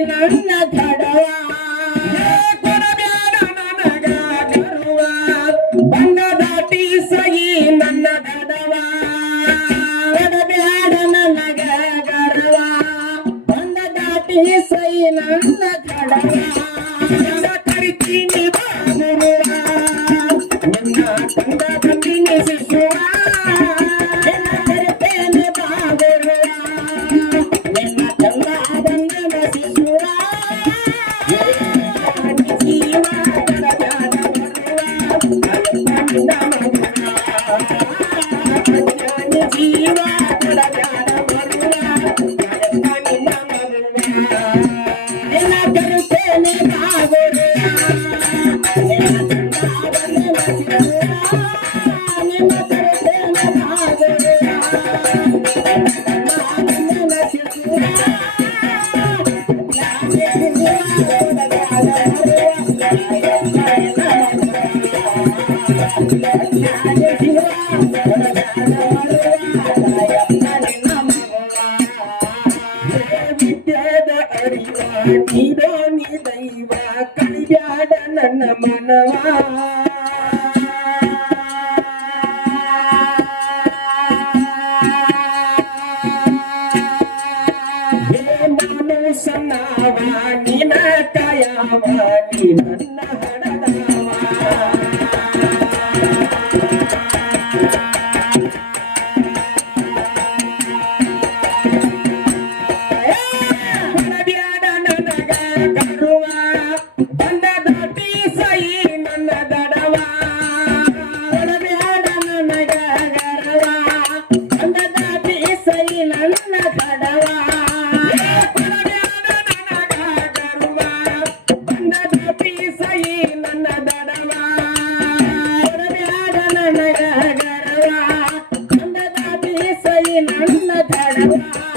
ನನ್ನ ತಡವ ಕೊಡಬ್ಯಾಡ ನನಗ ಗರ್ವ ಬಂದ ದಾಟಿ ಸಹಿ ನನ್ನ ತಡವ ಕೊಡಬ್ಯಾಡ ನನಗ ಗರ್ವ ಬಂದ ದಾಟಿ ಸಹಿ ನನ್ನ ತಡವ ಕರಿತೀನಿ ಬಾಗುರುವ ನಿನ್ನ ಕಂದ ಬಂದಿನಿ ಶಿಶುವ ನೀಡೋನಿ ದೈವ ಕಳಿಬ್ಯಾಡ ನನ್ನ ಮನವ ನಾನು ಸಣ್ಣವ ನಿನ ಕಾಯವ ನೀ ನನ್ನ ಹಡದವ ನನ್ನ